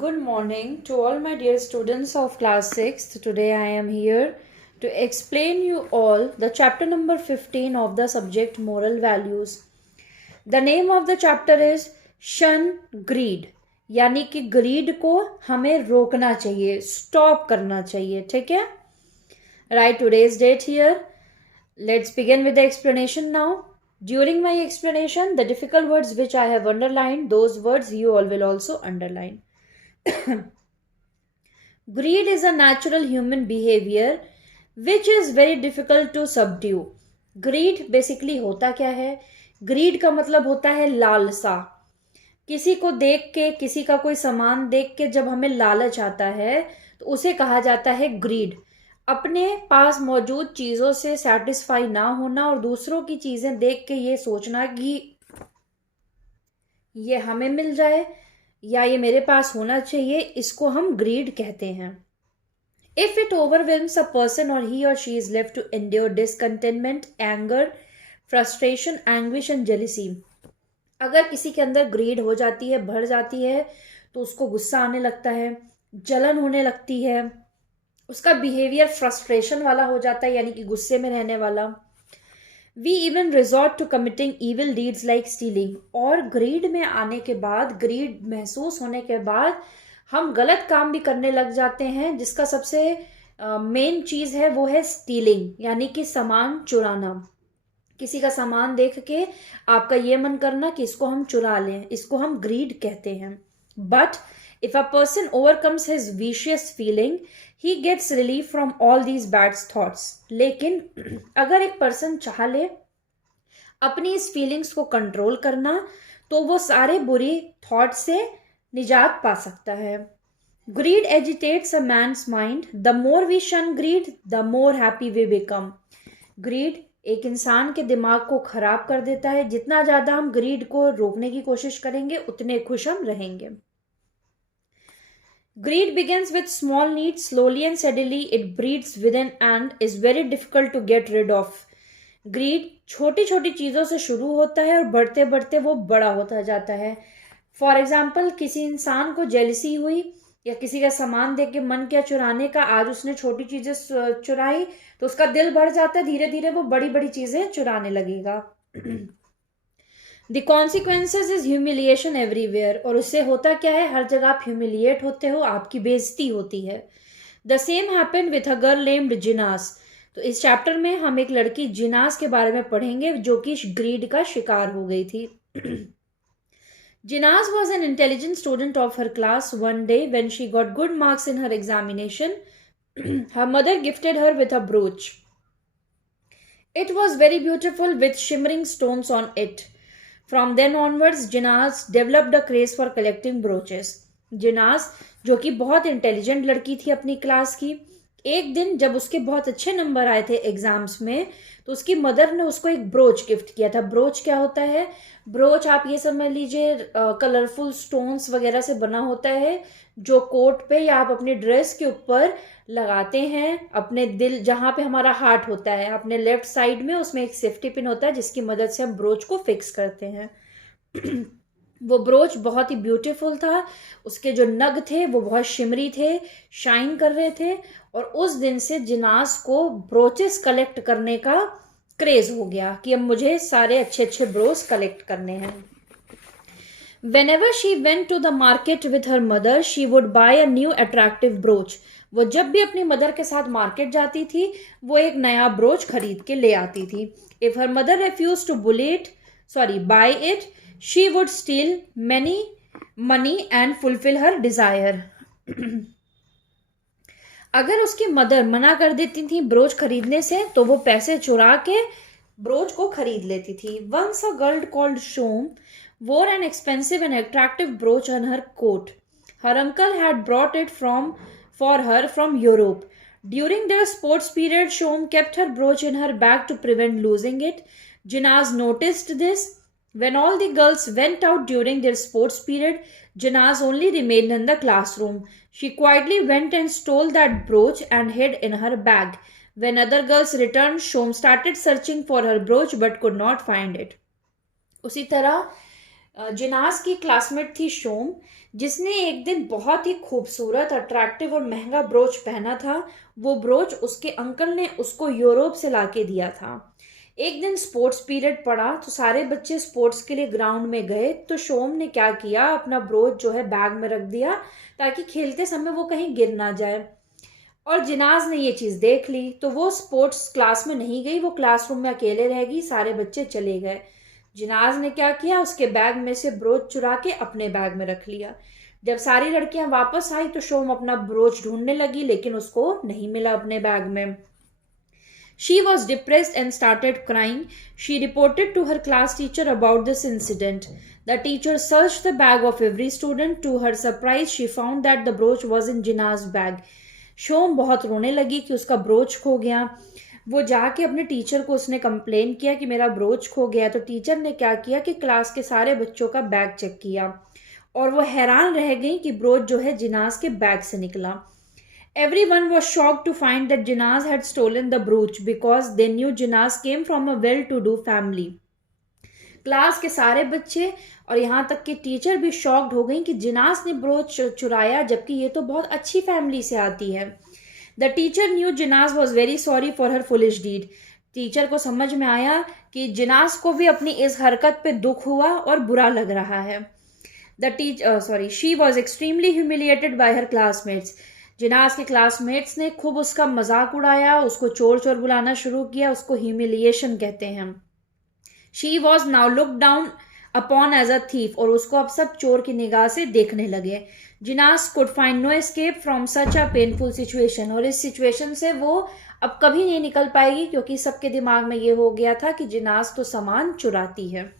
Good morning to all my dear students of class 6th. Today I am here to explain you all the chapter number 15 of the subject moral values. The name of the chapter is शन grid, यानी कि grid को हमें रोकना चाहिए, stop करना चाहिए. ठीक है. Write today's date here. Let's begin with the explanation now. During my explanation, the difficult words which I have underlined, those words you all will also underline. Greed is a natural human behavior which is very difficult to subdue. Greed basically होता क्या है? Greed का मतलब होता है लालसा. किसी को देख के, किसी का कोई सामान देख के जब हमें लालच आता है तो उसे कहा जाता है ग्रीड. अपने पास मौजूद चीजों से सेटिस्फाई ना होना और दूसरों की चीजें देख के ये सोचना कि ये हमें मिल जाए या ये मेरे पास होना चाहिए, इसको हम ग्रीड कहते हैं. If it overwhelms a person or he or she is left to endure discontentment, anger, frustration, anguish and jealousy. अगर किसी के अंदर ग्रीड हो जाती है, भर जाती है, तो उसको गुस्सा आने लगता है, जलन होने लगती है, उसका बिहेवियर फ्रस्ट्रेशन वाला हो जाता है, यानी कि गुस्से में रहने वाला. We even resort to committing evil deeds like stealing. और ग्रीड में आने के बाद, ग्रीड महसूस होने के बाद हम गलत काम भी करने लग जाते हैं, जिसका सबसे मेन चीज है वो है स्टीलिंग, यानी कि सामान चुराना. किसी का सामान देख के आपका ये मन करना कि इसको हम चुरा लें, इसको हम ग्रीड कहते हैं. But if a person overcomes his vicious feeling, he gets relief from all these bad thoughts. लेकिन अगर एक पर्सन चाह ले अपनी इस फीलिंग्स को कंट्रोल करना, तो वो सारे बुरी थॉट से निजात पा सकता है. Greed agitates a man's mind. The more we shun greed, the more happy we become. Greed एक इंसान के दिमाग को खराब कर देता है. जितना ज्यादा हम ग्रीड को रोकने की कोशिश करेंगे, उतने खुश हम रहेंगे. Greed begins with small needs. Slowly and steadily it breeds within and is very difficult to get rid of. Greed छोटी छोटी चीजों से शुरू होता है और बढ़ते बढ़ते वो बड़ा होता जाता है. फॉर एग्जाम्पल, किसी इंसान को जेलसी हुई या किसी का सामान देख के मन किया चुराने का, आज उसने छोटी चीजें चुराई तो उसका दिल बढ़ जाता है, धीरे धीरे वो बड़ी बड़ी चीजें चुराने लगेगा. The consequences is humiliation everywhere. और उससे होता क्या है, हर जगह आप ह्यूमिलिएट होते हो, आपकी बेइज्जती होती है. The same happened with a girl named Jinas. तो इस चैप्टर में हम एक लड़की जिनास के बारे में पढ़ेंगे जो कि ग्रीड का शिकार हो गई थी. Jinas was an intelligent student of her class. One day when she got good marks in her examination, her mother gifted her with a brooch. It was very beautiful with shimmering stones on it. From then onwards, Jinas developed a craze for collecting brooches. जिनास, जो कि बहुत intelligent लड़की थी अपनी class की, एक दिन जब उसके बहुत अच्छे नंबर आए थे एग्जाम्स में, तो उसकी मदर ने उसको एक ब्रोच गिफ्ट किया था. ब्रोच क्या होता है? ब्रोच आप ये समझ लीजिए कलरफुल स्टोन्स वगैरह से बना होता है, जो कोट पे या आप अपनी ड्रेस के ऊपर लगाते हैं. अपने दिल, जहाँ पे हमारा हार्ट होता है, अपने लेफ्ट साइड में उसमें एक सेफ्टी पिन होता है जिसकी मदद से हम ब्रोच को फिक्स करते हैं. वो ब्रोच बहुत ही ब्यूटीफुल था. उसके जो नग थे वो बहुत शिमरी थे, शाइन कर रहे थे. और उस दिन से जिनास को ब्रोचेस कलेक्ट करने का क्रेज हो गया कि अब मुझे सारे अच्छे अच्छे ब्रोच कलेक्ट करने हैं. Whenever she went to the market with her mother, she would buy a new attractive brooch. वो जब भी अपनी मदर के साथ मार्केट जाती थी, वो एक नया ब्रोच खरीद के ले आती थी. If her mother refused to buy it, she would steal many money and fulfill her desire. अगर उसकी मदर मना कर देती थी ब्रोच खरीदने से, तो वो पैसे चुरा के ब्रोच को खरीद लेती थी. Once a girl called Shom wore an expensive and attractive brooch on her coat. Her uncle had brought it for her from Europe. During their sports period, Shom kept her brooch in her bag to prevent losing it. Jinaz noticed this. When all the girls went out during their sports period, Jinaz only remained in the classroom. She quietly went and stole that brooch and hid in her bag. When other girls returned, Shom started searching for her brooch but could not find it. उसी तरह जिनास की classmate थी शोम, जिसने एक दिन बहुत ही खूबसूरत, attractive और महंगा ब्रोच पहना था। वो ब्रोच उसके अंकल ने उसको यूरोप से लाके दिया था। एक दिन स्पोर्ट्स पीरियड पड़ा तो सारे बच्चे स्पोर्ट्स के लिए ग्राउंड में गए, तो शोम ने क्या किया, अपना ब्रोच जो है बैग में रख दिया ताकि खेलते समय वो कहीं गिर ना जाए। और जिनाज ने ये चीज़ देख ली तो वो स्पोर्ट्स क्लास में नहीं गई, वो क्लासरूम में अकेले रह गई, सारे बच्चे चले गए। जिनाज ने क्या किया, उसके बैग में से ब्रोच चुरा के अपने बैग में रख लिया। जब सारी लड़कियां वापस आई तो शोम अपना ब्रोच ढूंढने लगी, लेकिन उसको नहीं मिला अपने बैग में। She was depressed and started crying. She reported to her class teacher about this incident. The teacher searched the bag of every student. To her surprise, she found that the brooch was in Jinna's bag. Shome बहुत रोने लगी कि उसका broach खो गया। वो जाके अपने टीचर को उसने कंप्लेन किया कि मेरा ब्रोच खो गया। तो टीचर ने क्या किया कि क्लास के सारे बच्चों का बैग चेक किया और वो हैरान रह गई कि ब्रोच जो है जिनास के बैग से निकला। Everyone was shocked to find that Jinaz had stolen the brooch because they knew Jinaz came from a well-to-do family. Class के सारे बच्चे और यहाँ तक कि टीचर भी शॉक्ड हो गई कि जिनास ने ब्रोच चुराया, जबकि ये तो बहुत अच्छी फैमिली से आती है। The teacher knew Jinas was very sorry for her foolish deed. Teacher को समझ में आया कि जिनास को भी अपनी इस हरकत पे दुख हुआ और बुरा लग रहा है। She was extremely humiliated by her classmates. Jinas के क्लासमेट्स ने खूब उसका मजाक उड़ाया, उसको चोर चोर बुलाना शुरू किया, उसको ह्यूमिलिएशन कहते हैं। She was now look down upon as a thief, और उसको अब सब चोर की निगाह से देखने लगे। Jinas could find no escape from such a painful situation, और इस सिचुएशन से वो अब कभी नहीं निकल पाएगी, क्योंकि सबके दिमाग में ये हो गया था कि जिनास तो सामान चुराती है।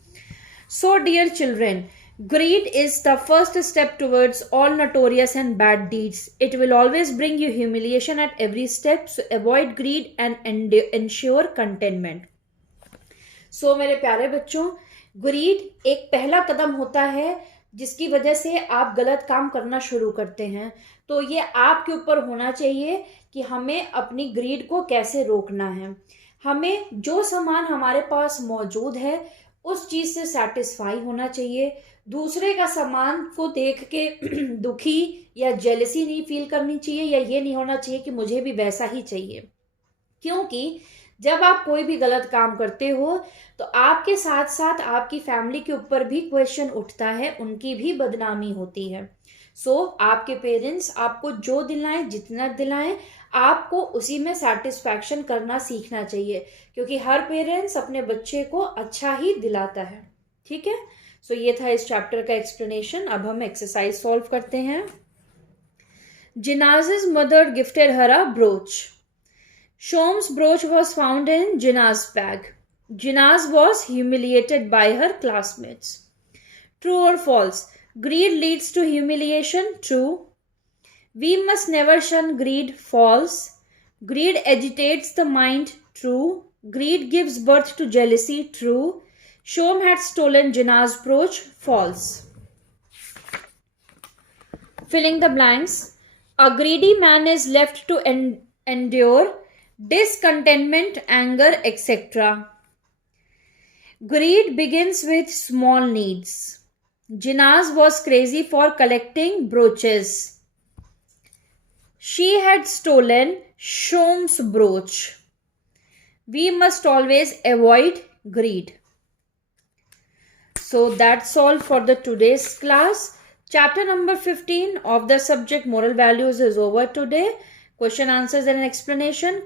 So dear children, greed is the first step towards all notorious and bad deeds. It will always bring you humiliation at every step, so avoid greed and ensure contentment. So मेरे प्यारे बच्चों, greed एक पहला कदम होता है जिसकी वजह से आप गलत काम करना शुरू करते हैं। तो ये आपके ऊपर होना चाहिए कि हमें अपनी ग्रीड को कैसे रोकना है। हमें जो सामान हमारे पास मौजूद है उस चीज़ से सेटिस्फाई होना चाहिए। दूसरे का सामान को देख के दुखी या जेलसी नहीं फील करनी चाहिए, या ये नहीं होना चाहिए कि मुझे भी वैसा ही चाहिए। क्योंकि जब आप कोई भी गलत काम करते हो तो आपके साथ साथ आपकी फैमिली के ऊपर भी क्वेश्चन उठता है, उनकी भी बदनामी होती है। आपके पेरेंट्स आपको जो दिलाएं, जितना दिलाएं, आपको उसी में सेटिस्फैक्शन करना सीखना चाहिए, क्योंकि हर पेरेंट्स अपने बच्चे को अच्छा ही दिलाता है। ठीक है, ये था इस चैप्टर का एक्सप्लेनेशन। अब हम एक्सरसाइज सॉल्व करते हैं। Jinas's mother gifted her a brooch. Shom's brooch was found in Jinnah's bag. Jinnah was humiliated by her classmates. True or false? Greed leads to humiliation. True. We must never shun greed. False. Greed agitates the mind. True. Greed gives birth to jealousy. True. Shom had stolen Jinnah's brooch. False. Filling the blanks. A greedy man is left to endure discontentment, anger, etc. Greed begins with small needs. Jinnah was crazy for collecting brooches. She had stolen Shom's brooch. We must always avoid greed. So that's all for the today's class. Chapter number 15 of the subject moral values is over today. Question answers and an explanation.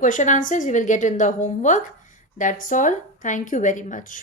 Question answers you will get in the homework. That's all. Thank you very much.